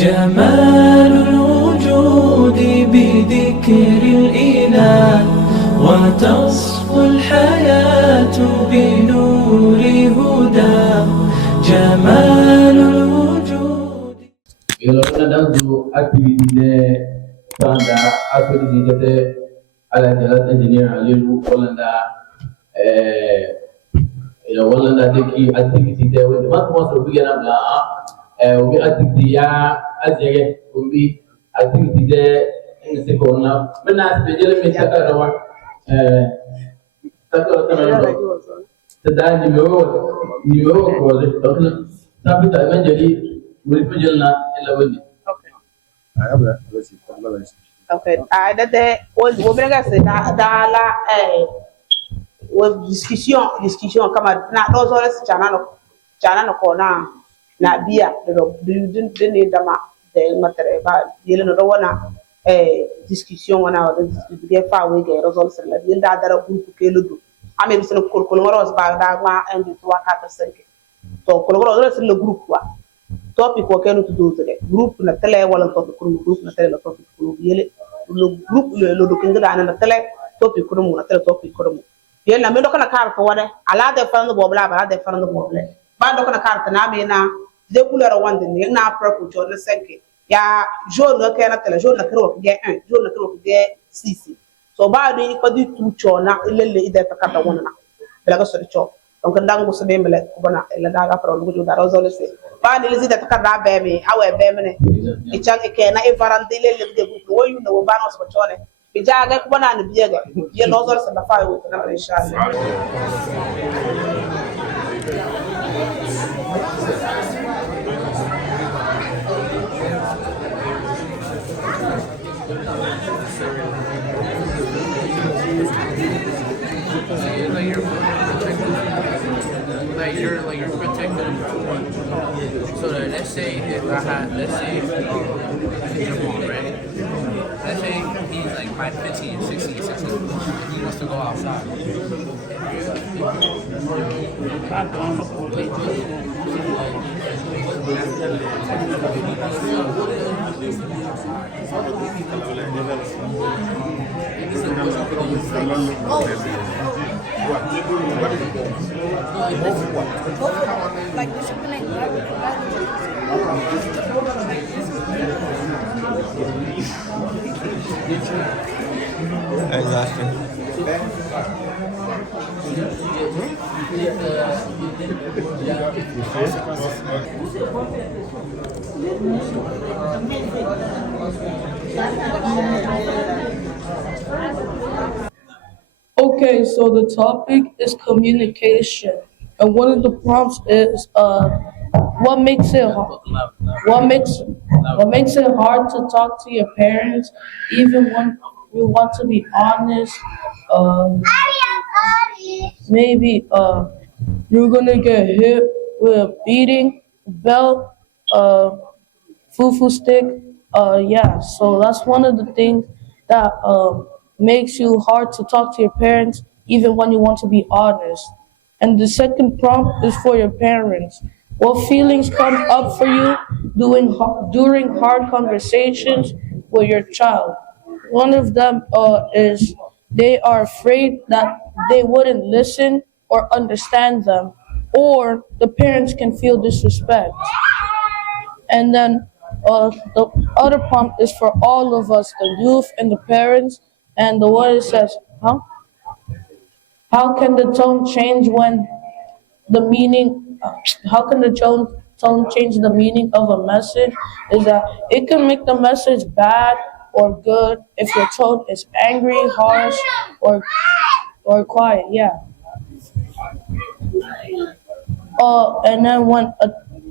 جمال الوجود بذكر الإله وتصفو الحياة بنور هدى جمال الوجود. يلونا نانزو activité tanda activité de ala jala engineer alilu wala de ki activité de wala ma so bigena bla ubi activité ya azege ubi activité de ngi ko na mena be jele me taka rawa taka taka tada numero ko le donc tabita men jeli wuri ko jelna ila wali Okay. Date wo brega se da la wo discussion kama na do zo les chana no kona na bia do din ne dama de matre ba yele no do wana discussion wana wa de fa we ge result se la din da dara groupe ke ludu ame bi sen ko ngoro ba da ma 1 2 3 4 5 to ko ngoro se le groupe wa topic ko kenu to do de groupe na tele wala topic ko groupe na tele la topic ko yele le groupe le do kinga da na tele topic ko mo na tele topic ko mo yele na me do kana carte wade ala de fando bobla ala de fando boble ba do kana carte na me na de couleur wande ni na purple jaune 5 ya jaune ko na tele jaune na kro ge 1 jaune na kro ge 6 so ba do ko di tout chona le ide ta kata wona na bela ga so cho donc ndangu so be mele ko bana la daga pro lugu da rozole se ba ni lizida ta kada bebe awe bebe ne e chang e ke na e varante le de bu wo yu no ba no so chone bi jaga ko bana ni biega ye rozole se da fa wo na inshallah. You're protected. So that let's say Jamal, right? Let's say he's like 5'15", 16, 16. He wants to go outside. Like discipline. Exactly. Okay, so the topic is communication, and one of the prompts is what makes it hard to talk to your parents, even when you want to be honest. Maybe you're gonna get hit with a beating, belt, fufu stick. Yeah, so that's one of the things that makes you hard to talk to your parents, even when you want to be honest. And the second prompt is for your parents. What feelings come up for you during hard conversations with your child? One of them is they are afraid that they wouldn't listen or understand them, or the parents can feel disrespect. And then the other prompt is for all of us, the youth and the parents, and the one that says, how can the tone change when the meaning, how can the tone change the meaning of a message is that it can make the message bad or good if your tone is angry, harsh, or quiet. Yeah. And then when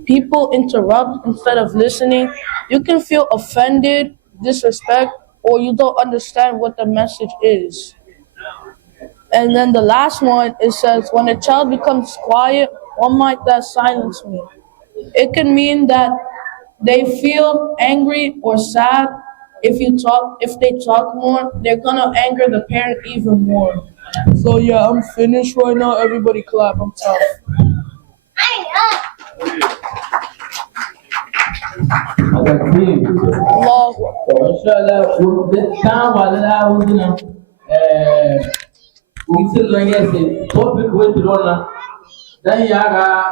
people interrupt instead of listening, you can feel offended, disrespect, or you don't understand what the message is. And then the last one, it says, when a child becomes quiet, what might that silence mean? It can mean that they feel angry or sad. If they talk more, they're gonna anger the parent even more. So yeah, I'm finished right now. Everybody clap. I'm tough. Takbir. Allah. So inshallah, this time while we still going to say topic with Rona, then yaga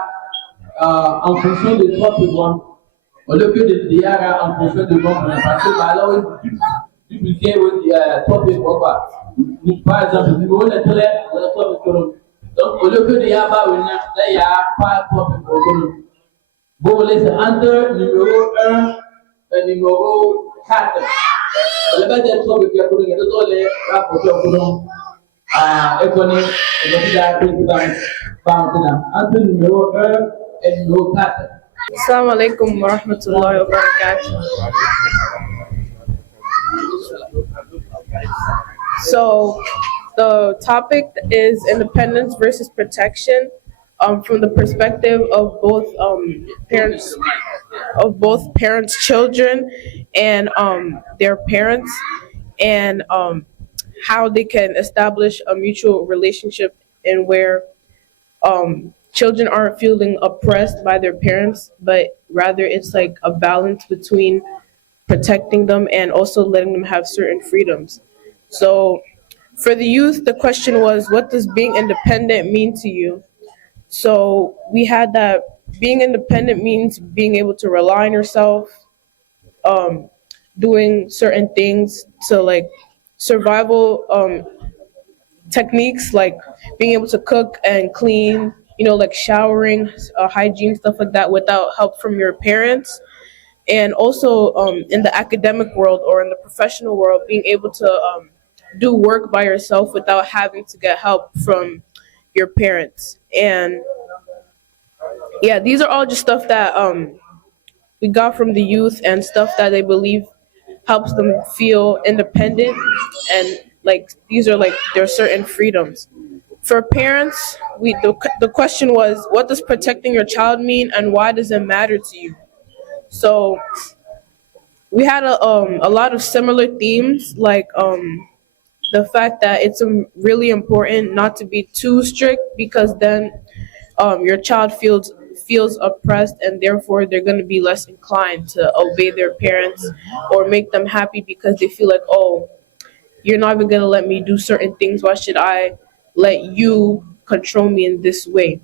en fonction du topic one, au lieu que de yaga en fonction de bon, parce que là où tu viens with the topic quoi. Par exemple, nous on est très on est topic donc au lieu que de yaga là y a pas topic bon laisse entre numéro 1 et numéro 4. Le bas des topics qui a pour les rapporteurs pour économie et le entre numéro 1 et numéro 4. Assalamu alaikum wa rahmatullahi wa barakatuh. So the topic is independence versus protection from the perspective of both parents' children and their parents, and how they can establish a mutual relationship in where children aren't feeling oppressed by their parents, but rather it's like a balance between protecting them and also letting them have certain freedoms. So for the youth, the question was, what does being independent mean to you? So we had that being independent means being able to rely on yourself, doing certain things to like survival techniques, like being able to cook and clean, like showering, hygiene, stuff like that without help from your parents. And also in the academic world or in the professional world, being able to do work by yourself without having to get help from your parents. And yeah, these are all just stuff that we got from the youth and stuff that they believe helps them feel independent, and like these are like their certain freedoms. For parents, the question was, what does protecting your child mean and why does it matter to you? So we had a lot of similar themes, like the fact that it's really important not to be too strict, because then your child feels oppressed, and therefore they're going to be less inclined to obey their parents or make them happy, because they feel like, oh, you're not even going to let me do certain things. Why should I let you control me in this way?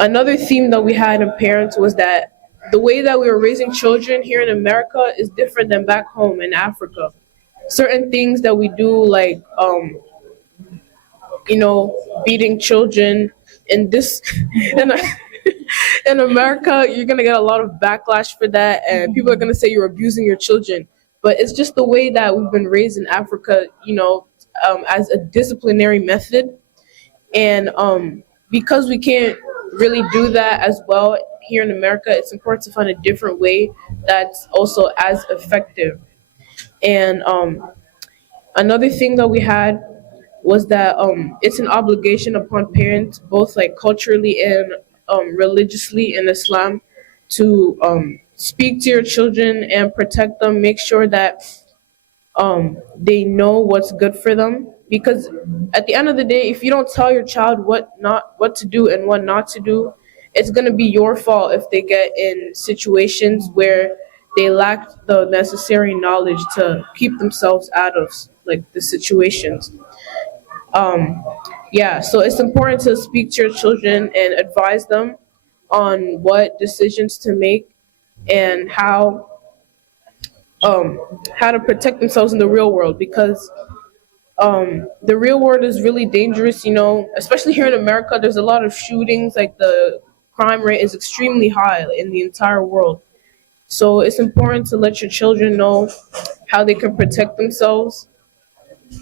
Another theme that we had in parents was that the way that we were raising children here in America is different than back home in Africa. Certain things that we do, like beating children in this in America, you're gonna get a lot of backlash for that, and people are gonna say you're abusing your children. But it's just the way that we've been raised in Africa, as a disciplinary method. And because we can't really do that as well here in America, it's important to find a different way that's also as effective. And another thing that we had was that it's an obligation upon parents, both like culturally and religiously in Islam, to speak to your children and protect them, make sure that they know what's good for them. Because at the end of the day, if you don't tell your child what to do and what not to do, it's going to be your fault if they get in situations where they lack the necessary knowledge to keep themselves out of like the situations. So it's important to speak to your children and advise them on what decisions to make and how to protect themselves in the real world, because the real world is really dangerous, especially here in America. There's a lot of shootings, like the crime rate is extremely high in the entire world. So it's important to let your children know how they can protect themselves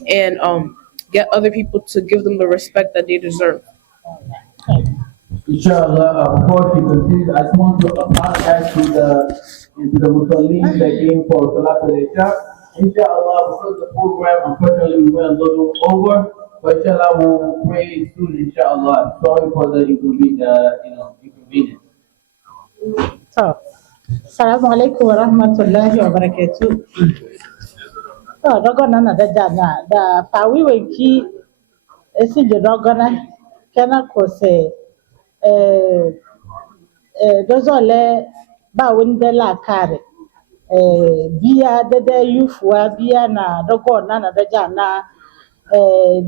and get other people to give them the respect that they deserve. Inshallah, before she continues, I just want to apologize to the Muslims that came for Salat al-Isha. Inshallah, because the program, unfortunately, we went a little over, but inshallah, we'll pray soon, inshallah. Sorry for the inconvenience. So, Assalamu alaikum wa rahmatullahi wa barakatuh. So, dogona na da jana da pawi wenki esi je dogona kana ko se dozole ba winde la kare biya de yufwa biya na dogona na da jana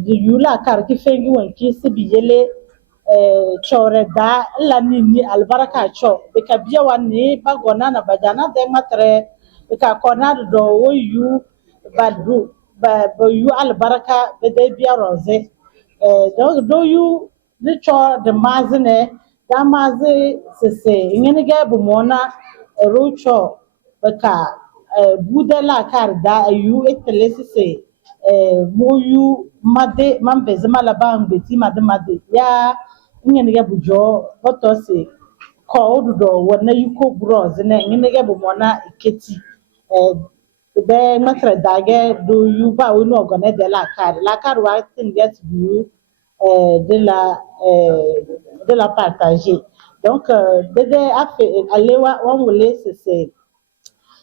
di yula kar ki fengi wenki si biyele chore da la nini albaraka cho bika biya wani bagona na bajana de matre bika kona do wo yu badu ba yu albaraka be de biya roze do yu the cho de mazne da maze se ngene ga bu mona rocho bika budela kar da yu etelesi se moyu made mambe zama bang beti made ya ngene ga bujo botosi ko odudo wona yuko bros ne ngene ga bu mona iketi be matra dage do you ba we no gonna de la car wa thing get you de la partager donc de alewa on voulait c'est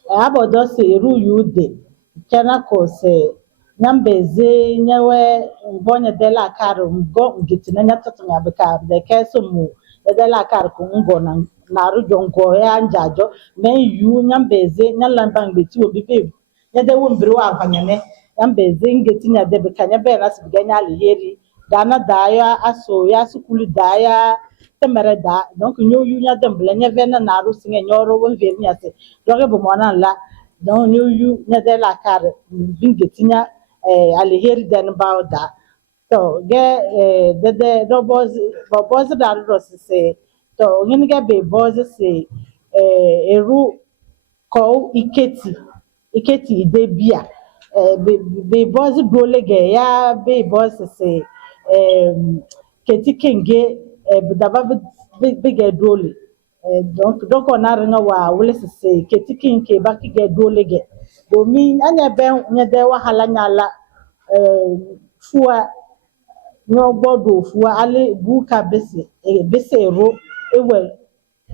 abodo se ru yude kana ko se nyambeze nyewe mbonye de la car ngo ngitina nyatatu ngabika de keso mu de la car ko ngo na ru jongo ya njajo men yu nyambeze nyalamba ngeti obi be nyade wo mbiri wa afanyane nyambeze ngeti nya de bikanya be na sibiganya aliheri dana daya aso ya sukulu daya temere da donc nyo yu nya demble nya vena na ru singe nyoro won veri nya se doge bo mona la donc nyo yu nya de la car ngeti nya aliheri den bawda to ge de do boz da ro se to ngin ge be boz se eru ko iketi ide bia be boz dole ge ya be boz se keti kenge daba be ge dole donc on a renga wa wole se keti kenge ba ki ge dole ge do mi anya ben nya de wahala nyala fuwa no bodo fuwa ale buka bese ro ewe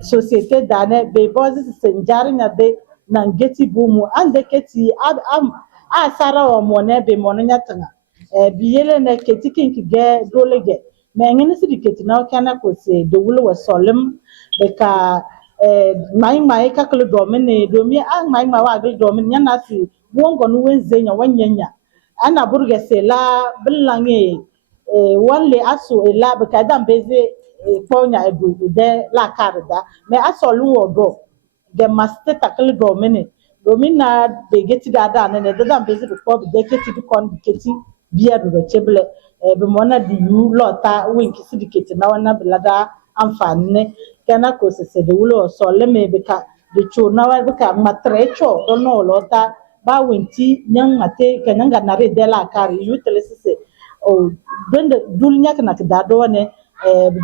société dane be bozi se njari nya de na ngeti bumu ande keti a sara o mone be mone nya tanga biyele na keti kinki ge dole ge me ngini si diketi na kana ko se de wulo wa solim be ka mai ka kle domine domi mai wa gel domin nya na si wongo no wenze nya wanyanya ana burge se la bilange wanle aso ela be ka dan beze ponya edu de la karda me asolu odo de maste takle domina be geti dada ne de dan beze ko be de keti bi kon keti biya do cheble be mona di yu lota winki sidiketi na wana bilada amfani ne kana ko se de wulo so le me be ka de cho na wa be ka matrecho do no lota ba winti nyang mate kananga na re de la kar yu telesise o dende dulnya kana kidado ne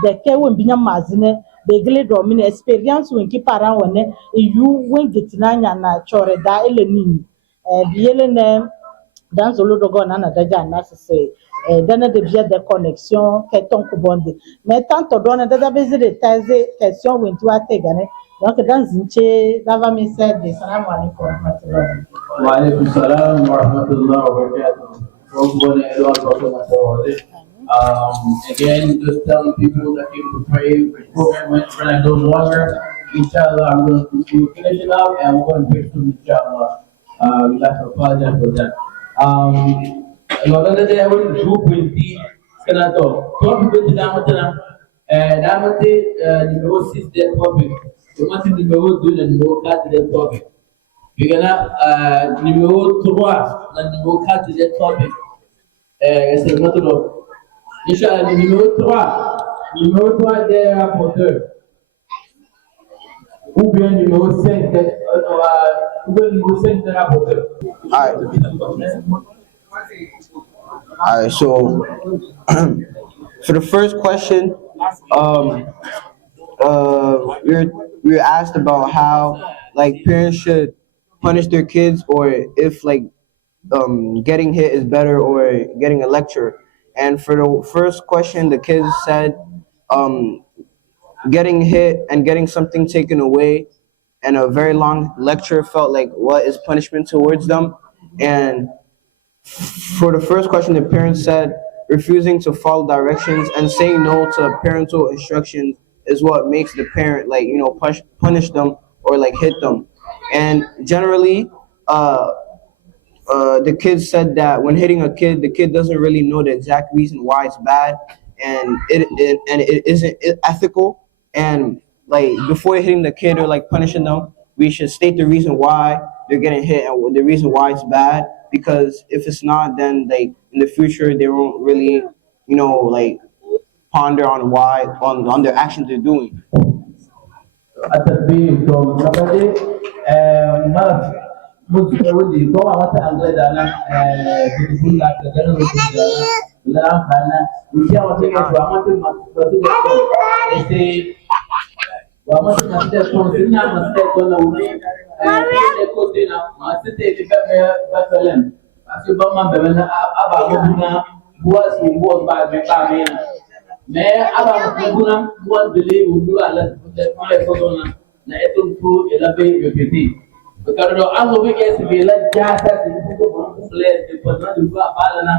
de ke won binya mazine de gle domine experience won ki paran wone yu wen getinanya na chore da ele nini biele ne dans zolo dogo na na daja na se dana de biais de connexion que ton ko bonde mais tant to donne da bezi de taze question won tu ategane donc dans zinche dava message de salam alaikum wa rahmatullahi Wa alaikum salam wa rahmatullahi wa barakatuh. Again, just telling people that people pray. The program when I go longer, inshallah, I'm going to finish it up and we're going to pray soon, inshallah. We have to apologize for that. Another day I went to group with the Senator. Don't be the Damatana. Damate, numero 6 del topic. You must be numero 2 and numero 4 del topic. We're gonna numero 3 and numero 4 del topic. C'est le méthode. Inch'Allah, numéro 3 des rapporteurs. ou bien numéro 5, ou bien numéro 5 de la porte. All right, so for the first question, we were asked about how like parents should punish their kids, or if like getting hit is better or getting a lecture. And for the first question, the kids said getting hit and getting something taken away and a very long lecture felt like what is punishment towards them. And for the first question, the parents said refusing to follow directions and saying no to parental instructions is what makes the parent like punish them or like hit them. And generally, the kids said that when hitting a kid, the kid doesn't really know the exact reason why it's bad, and it isn't ethical. And like before hitting the kid or like punishing them, we should state the reason why they're getting hit and the reason why it's bad. Because if it's not, then like in the future they won't really, like ponder on why on their actions they're doing. Atabi to sabade mara mutu wudi ko a wata an da na bikin da ka gano da la bana wuce wata ke to amma tun masu da sai wa masu da to suna masu da to na wuri ne ko sai na masu da ke ba falen asu ba man ba na aba guduna buwa su buwa ba me mais aba guduna buwa dele wudu ala da ko na na etun fu ela be répété because do aso be ke se la jata se ko ko fle de ko na du ba bala na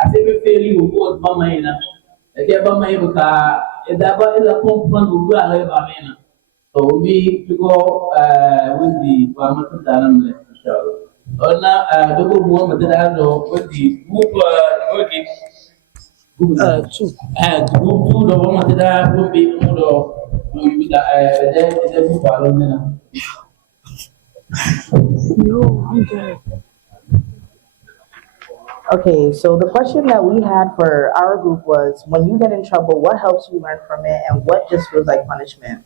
ase be feli wudu ba mai na ke ba mai ka eda ba ela comprendre wudu ala ba mai na so we to go with the ba matu dalam le inshallah ona dogo mu ma da do with the group group two do ma da ko be mu do you da da bu ba lo na No, I'm good. Okay, so the question that we had for our group was, when you get in trouble, what helps you learn from it and what just feels like punishment?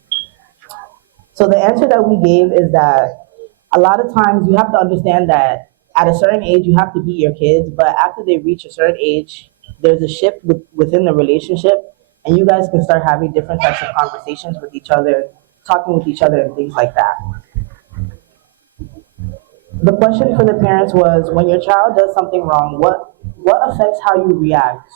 So the answer that we gave is that a lot of times you have to understand that at a certain age you have to beat your kids, but after they reach a certain age, there's a shift within the relationship, and you guys can start having different types of conversations with each other, talking with each other and things like that. The question for the parents was, when your child does something wrong, what affects how you react?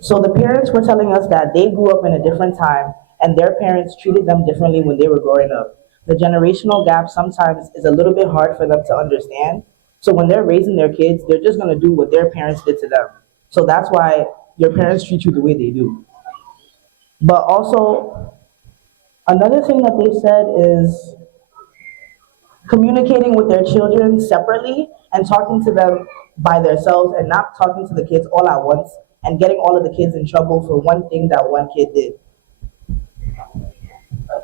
So the parents were telling us that they grew up in a different time and their parents treated them differently when they were growing up. The generational gap sometimes is a little bit hard for them to understand. So when they're raising their kids, they're just gonna do what their parents did to them. So that's why your parents treat you the way they do. But also, another thing that they said is communicating with their children separately and talking to them by themselves and not talking to the kids all at once and getting all of the kids in trouble for one thing that one kid did.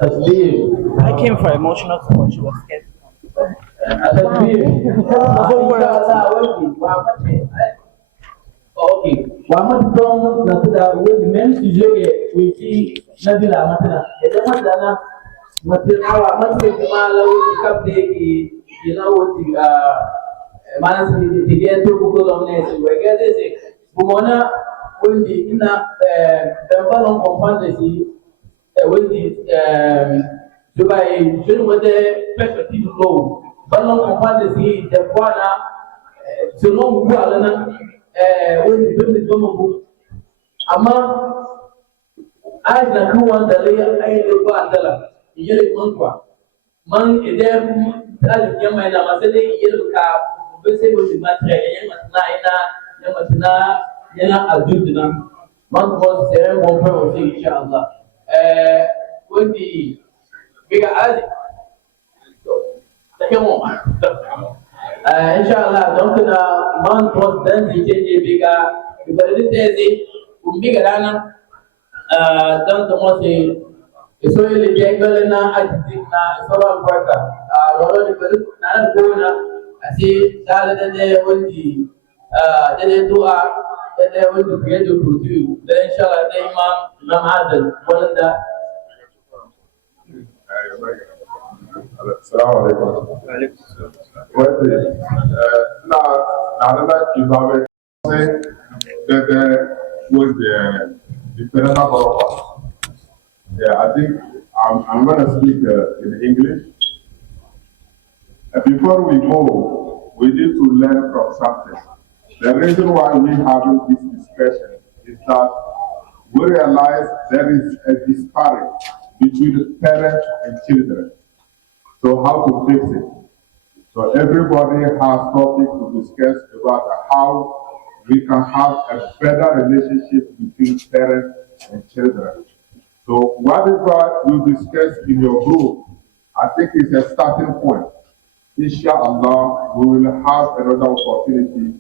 I came for emotional support. She was scared. Okay. Wamat dong natuda we men suje we ci nabila matana idan matana matana wamat ke kuma lawo kapde ki lawo ti manas ti dia to ko do ne se we ga dese bumona wendi ina balon comprendre si wendi Dubai je wode perspective low balon comprendre si de bwana selon vous alana wani birnin zama ku amma na kan wanda lai ainihin ba a dala iyali mankwa man idan talib ya mai na masu dai iyali ka bai sai wani mata ya masana ya masana yana aljujina man kuma su sayan gwamfar wasu insha Allah wani biga azi da kyanwa inshallah donc na man post dan di jeje biga ibadi tezi umbiga dana donc mo se eso ile jengale na ajiti na soba barka wala di bari na ko na asi dala de wandi de dua de wandi create produit de inshallah de imam adal wala Assalamu alaikum. Now, another Zimbabwe say that there was the Penana Baroka. Yeah, I think I'm going to speak in English. Before we go, we need to learn from something. The reason why we're having this discussion is that we realize there is a disparity between parents and children. So how to fix it? So everybody has topics to discuss about how we can have a better relationship between parents and children. So whatever you discuss in your group, I think is a starting point. Inshallah, we will have another opportunity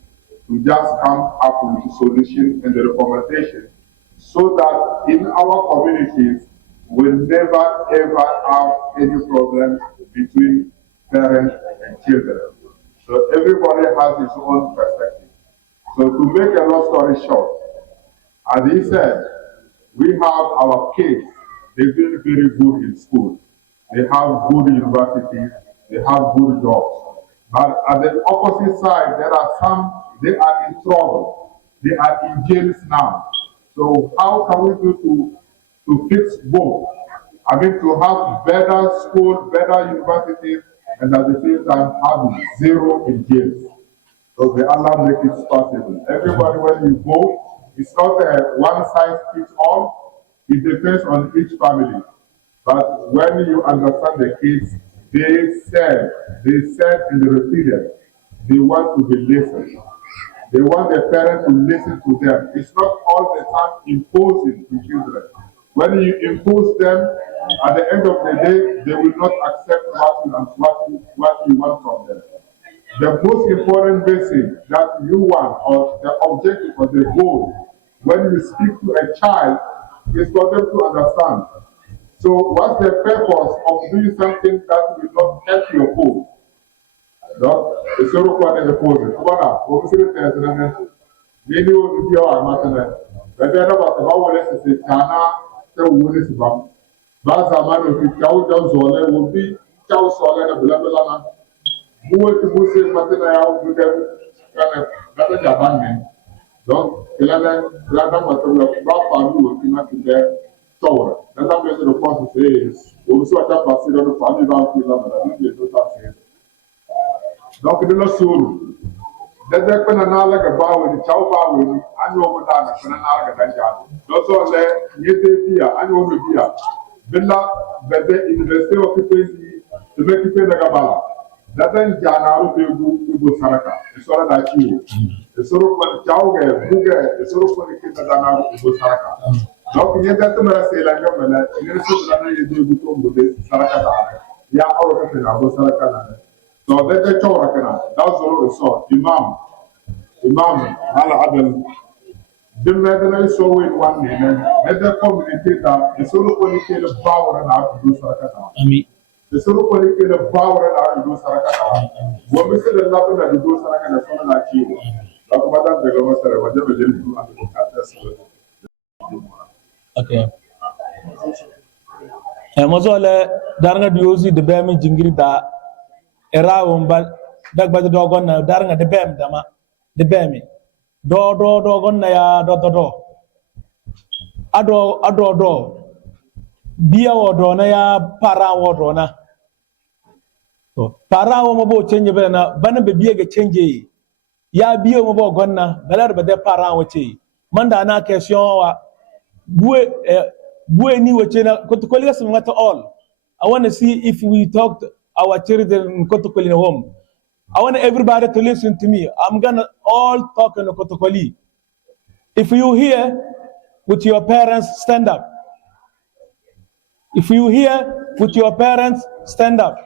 to just come up with a solution and the recommendation so that in our communities, we'll never ever have any problem between parents and children. So everybody has his own perspective. So to make a long story short, as he said, we have our kids, they're very, very good in school. They have good universities, they have good jobs. But at the opposite side, there are some, they are in trouble. They are in jails now. So how can we do to fix both? I mean, to have better school, better universities, and at the same time have zero in jails. So may Allah make it possible. Everybody, when you go, it's not a one size fits all. It depends on each family. But when you understand the kids, they said in the repeated, they want to be listened. They want the parents to listen to them. It's not all the time imposing to children. When you impose them, at the end of the day, they will not accept what you want from them. The most important message that you want, or the objective or the goal, when you speak to a child, is for them to understand. So what's the purpose of doing something that will not help your cause? No, it's so required in the pose. Come on, obviously, there's an many of you are not but then about the power is a China, the wood is bomb. That's a man of the Chow Zole will be Chow Solan of Lebanon. Who will to Muslim Matanaya with them? Better Japan. Don't Ilana, Radam, but the Bapa will not be there. So, that's not the process is. Also, what I'm passing on the family about Ilana. Donc, de la soul. The Dekan and Alaga Bow and the Chow Bow and Annual Madana and Alaga Danjan. Those are there, Yetapia, Annual Bia. Bella, Bede, University of Kitty, to make it pay the Gabala. That then Jana will go Saraka, the Sora that you. The Soro Chauga, Buga, the Soro for the Kitana will go Saraka. Don't get that to say like a minute, and then so you do with this Saraka. Ya, or Saraka. So that's the Chora. That's all we saw. Imam, Allah Adel. The medal is so in one name. Let the community that the solo political power and art to do Sarakata. The solo political power and art to do Sarakata. When we say the Latin and do Sarakata, so like you. Madame the Lomaster, whatever they do okay. Amazole, Darna Duzi, the Bami Jingita. Era umba dag ba dogon na dar nga de bem dama de bemi do dogon na ya do ado biya wodo na ya para wodo na to para wo mo bo change be na bana be biya ga change ya biya mo bo gonna balar ba de para wo ce manda na question wa buwe ni wo ce na ko to liga some matter all. I want to see if we talked our children in Kotokoli home. I want everybody to listen to me. I'm gonna all talk in Kotokoli. If you here with your parents, stand up. If you here with your parents, stand up.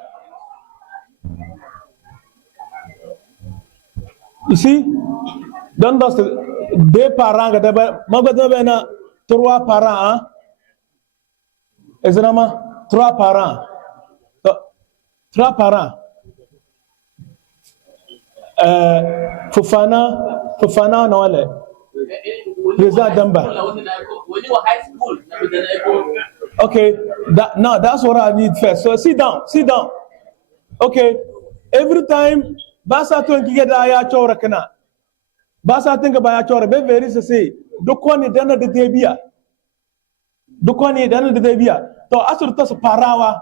You see? Don't just deux parents, magabena trois parents. Is it nama? Trois parents. Trois parents. Fofana no ale. Président Damba. When you were high school, Okay, that's what I need first. So sit down. Okay, every time basa to ngi da ya chora kana basa tinga ba ya chora be very say dukoni dana de debia dukoni dana de debia to asur to parawa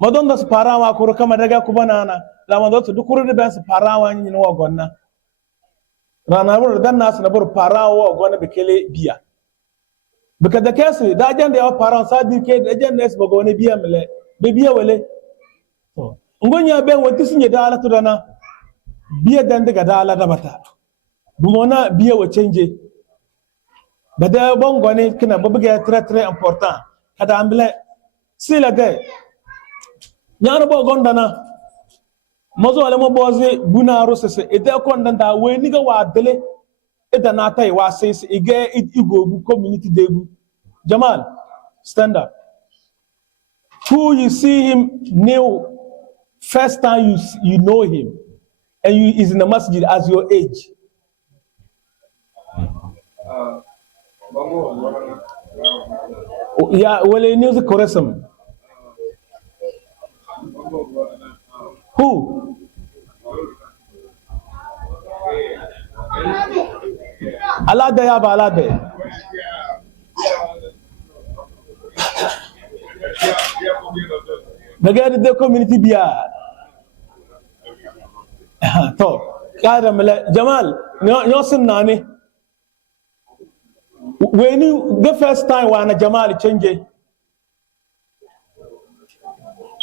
madon da parawa ko kama daga kubanana la madon to dukuru de bas parawa ni no gonna rana bur dan nas na bur parawa gonna be kele biya bika da kesi da jande ya parawa sadi ke da jande es bagone biya mele be biya wele to ngonya be wonti sinye da ala to dana biya dan daga da ala da bata bumona biya wa change bada bongo ne kina babuga très important kada ambele sila de nyano bo gondana mozo ale mo boze buna rosese ede kondanda we niga wa dele eda na tai wa sese ige igobu community debu Jamal stand up. Who you see him new first time you know him and you is in the masjid as your age. Yeah, well, he knows the Koresam. Who? Allah daya ba Allah daya. Daga the community biya. To, kada mala Jamal, no nani. When you the first time when Jamal change.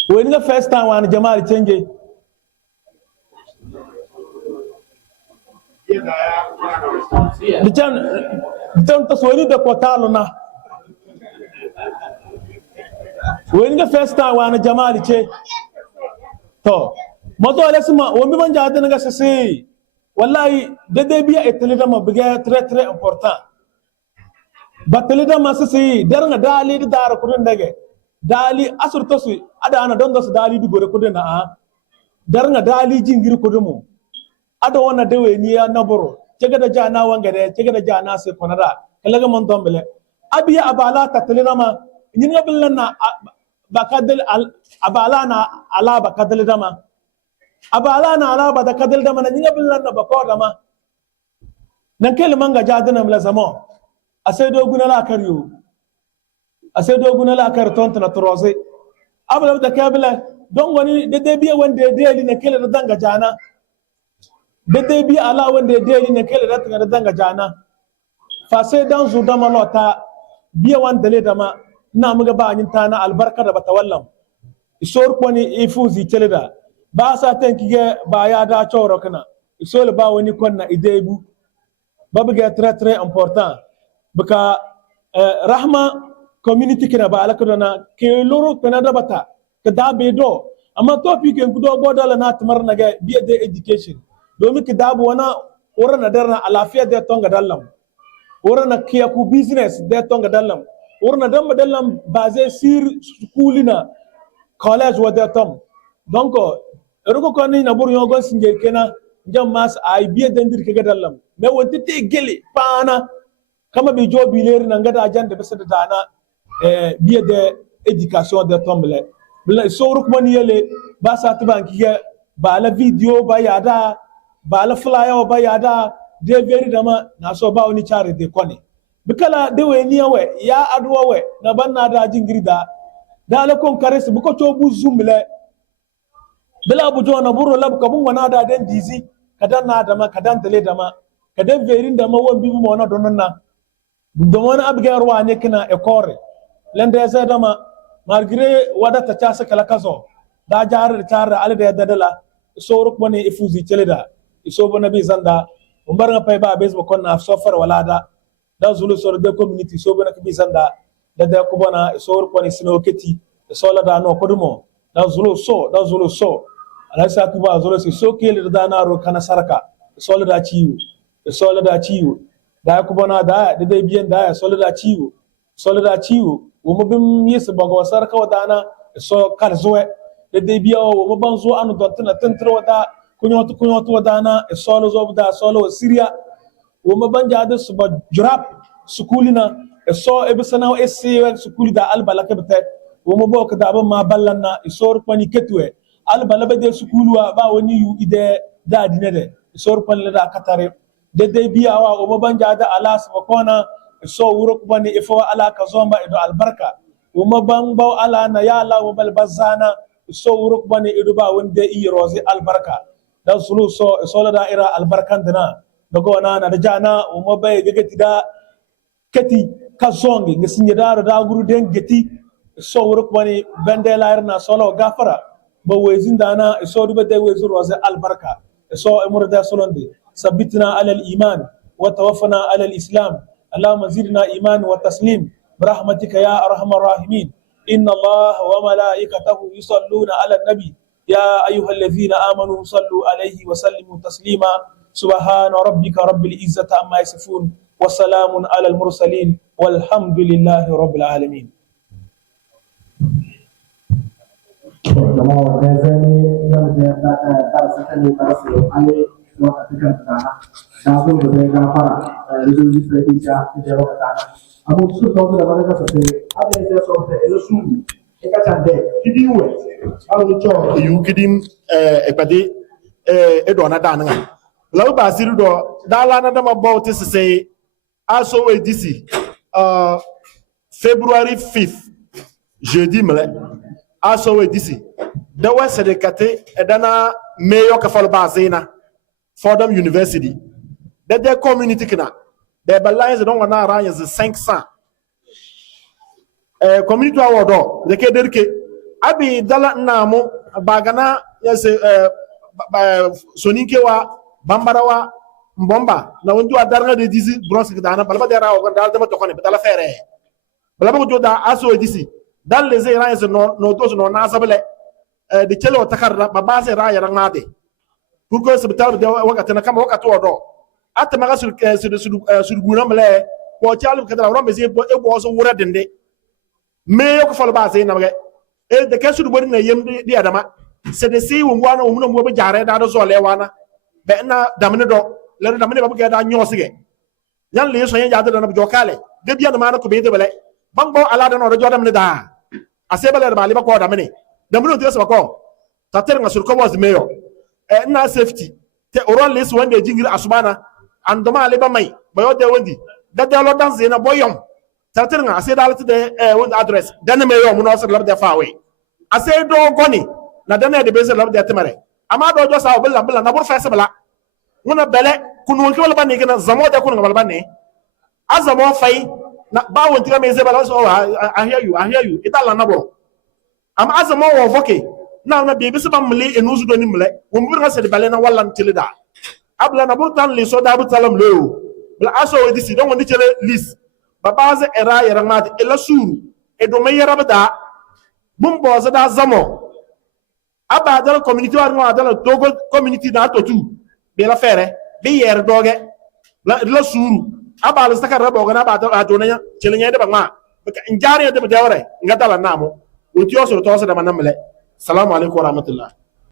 When the first time when Jamal change. Bitan to swali da kotalo na. When the first time when Jamal che. To, mato alasma wambi man jahada naga sase. Wallahi de biya etelida ma biga très important. Batalida masasi daranga dali di dara kudin dage dali asur tosu ada ana don dos dali di gore kudin na daranga dali jingiri kudumu ada wana dewe ni ya naboro cega da jana wangare cega da jana se konada kalaga mon dombele abiya abala tatalida ma nyinga bilana bakadal abala na ala bakadal dama abala na ala bakadal dama nyinga bilana bakoda ma nan kelmanga jadana mla zamo asai doguna la kariyo asai doguna la kar tonta na trose abla da kabla don wani da biya wanda deli na kele da danga jana da biya ala wanda deli na kele da danga jana fa sai dan zu da malota biya wanda le da ma na muga ba yin tana albarka da bata wallam isor ko ni ifuzi teleda ba sa tanki ga ba ya da choro kana isol ba wani konna idebu babu ga très important baka rahma community kina ba alakadona ke loro kana da bata ka da bedo amma topic en kudo bodala na tamar naga biya de education domin ki dabu wana ora na darna alafiya de tonga dallam ora na kiya ku business de tonga dallam ora na damba dallam base sur schoolina college wa de tom donc ergo ko ni na bur yogo singe kena jam mas ay biya dendir ke dallam me wonte te gele pana kama bi jobi leri na ngada ajande be sada dana biya de education de tomble bla so ruk man yele ba sa tibanki ga ba la video ba yada ba la flyer ba yada de veri dama na so ba oni chare de kone bikala de we ni we ya adwa we na banna da jingirida da la kon kares bu ko to bu zumble bla bu jona buro lab ka bu wana da den dizi kadan na dama kadan tele dama kadan verin dama won bi mo na dononna domon abgar wane kina ekore lende sa dama malgré wada ta chasa kala kazo da jar char ale de dadala so ruk bone ifuzi celeda iso bona bi zanda umbar nga pay ba bes ko na sofar walada da zulu so de community so bona bi zanda da ko bona so ruk bone sino keti so la da no kodumo da zulu so ala sa tuba zulu so kele da na ro kana saraka so la da ciwo da ku bona da biyan da solida ciwo wo mo bim yesa bago sarka wadana so kar zoe da biya wo mo ban zo anu don tana tantro wada kunyoto wadana solo zobda solo Syria wo mo ban jada su ba jurap sukulina so e bisana esse sukuli da albalaka bata womo bo ka daba ma ballanna isor pani ketwe al balaba de sukulu ba woni yu ide da dinede isor pan le da katare de biya wa womo banja da alas makona so wuro bani ifo ala ka zomba ido albarka womo bang baw ala na ya la wo bal bazana so wuro bani ido ba wonde i rozi albarka da sulu so la da ira albarkan dana dago na da jana womo bay gegeti da keti ka zongi ngi da guru den geti so wuro bani bende la na solo gafara ba wezin dana so du bade wezu rozi albarka so emur da solonde sabitna ala al-iman wa tawaffana ala al-islam اللهم زدنا إيمان وتسليم برحمتك يا أرحم الراحمين إن الله وملائكته يصلون على النبي يا أيها الذين آمنوا صلوا عليه وسلموا تسليما سبحان ربك رب العزة عما يصفون وسلام على المرسلين والحمد لله رب العالمين. wakati kan sana dapat berbeda para itu bisa dijawab sana abu su tahu da bana kasa sai ada ya so ta elusu e ka tande kidiwe alu cho yu kidim epade do na da nan law ba siru do dala na da mabot sai aso we disi February 5th jeudi mele aso we disi da wa sedekate edana meyo ka fal bazina Fordham University. Their community kina. Their balance don't want to run as 500. Community award do. The kederke. Abi dala namo bagana yes soninke wa bambara wa mbomba na wonju adarga de disi bronze kidana balba dera o dal dama to kone betala fere. Balba ko joda aso edisi. Dal les errands no dos no nasabele de chelo takarra babase ra yara ngade. Pourquoi ce bétal de wakati na kama wakati odo ate maga sur guna mele ko chalu kadra ro mezi e bo so wura dende me yo ko falo ba sai na maga e de ka sur bodi na yem di adama c'est de si wo ngwana wo mo be jare da do so le wana be na damne do le damne ba ga da nyosige yan le so yan ja da na jo kale de biya na ma na ko be de bele bangbo ala da no do damne da ase bele ba le ba ko damne damne do so ko tater nga sur ko was meyo na safety te oron list wanda jingiri asubana andoma leba mai bayo de wondi da de lo danse na boyom tatir nga ase dalati de wond address dan me yo mu no so labde fawe ase do goni na dan de bese labde temare ama do jo sa bella na bur fa sabla nguna bele kunu ko bani kana zamo de kunu ngal bani azamo fai na ba wonti ga me ze bala so I hear you itala na boro ama azamo wo voke na be bisu bam mle enusu do ni mle wo mbur nga sede balena wallan tilida abla na burtan li so da bu talam leo bla aso we disi don wondi chele list babaze era yera mat ela suru e do me yera bada bum boza da zamo aba dal community war ngo dal togo community na to tu be la fere be yer doge la suru aba la saka rabo ga na ba da do na chele nyede ba ma ka njare de be dawre nga dala namo o tiyo so to so da manamle Assalamu alaikum warahmatullahi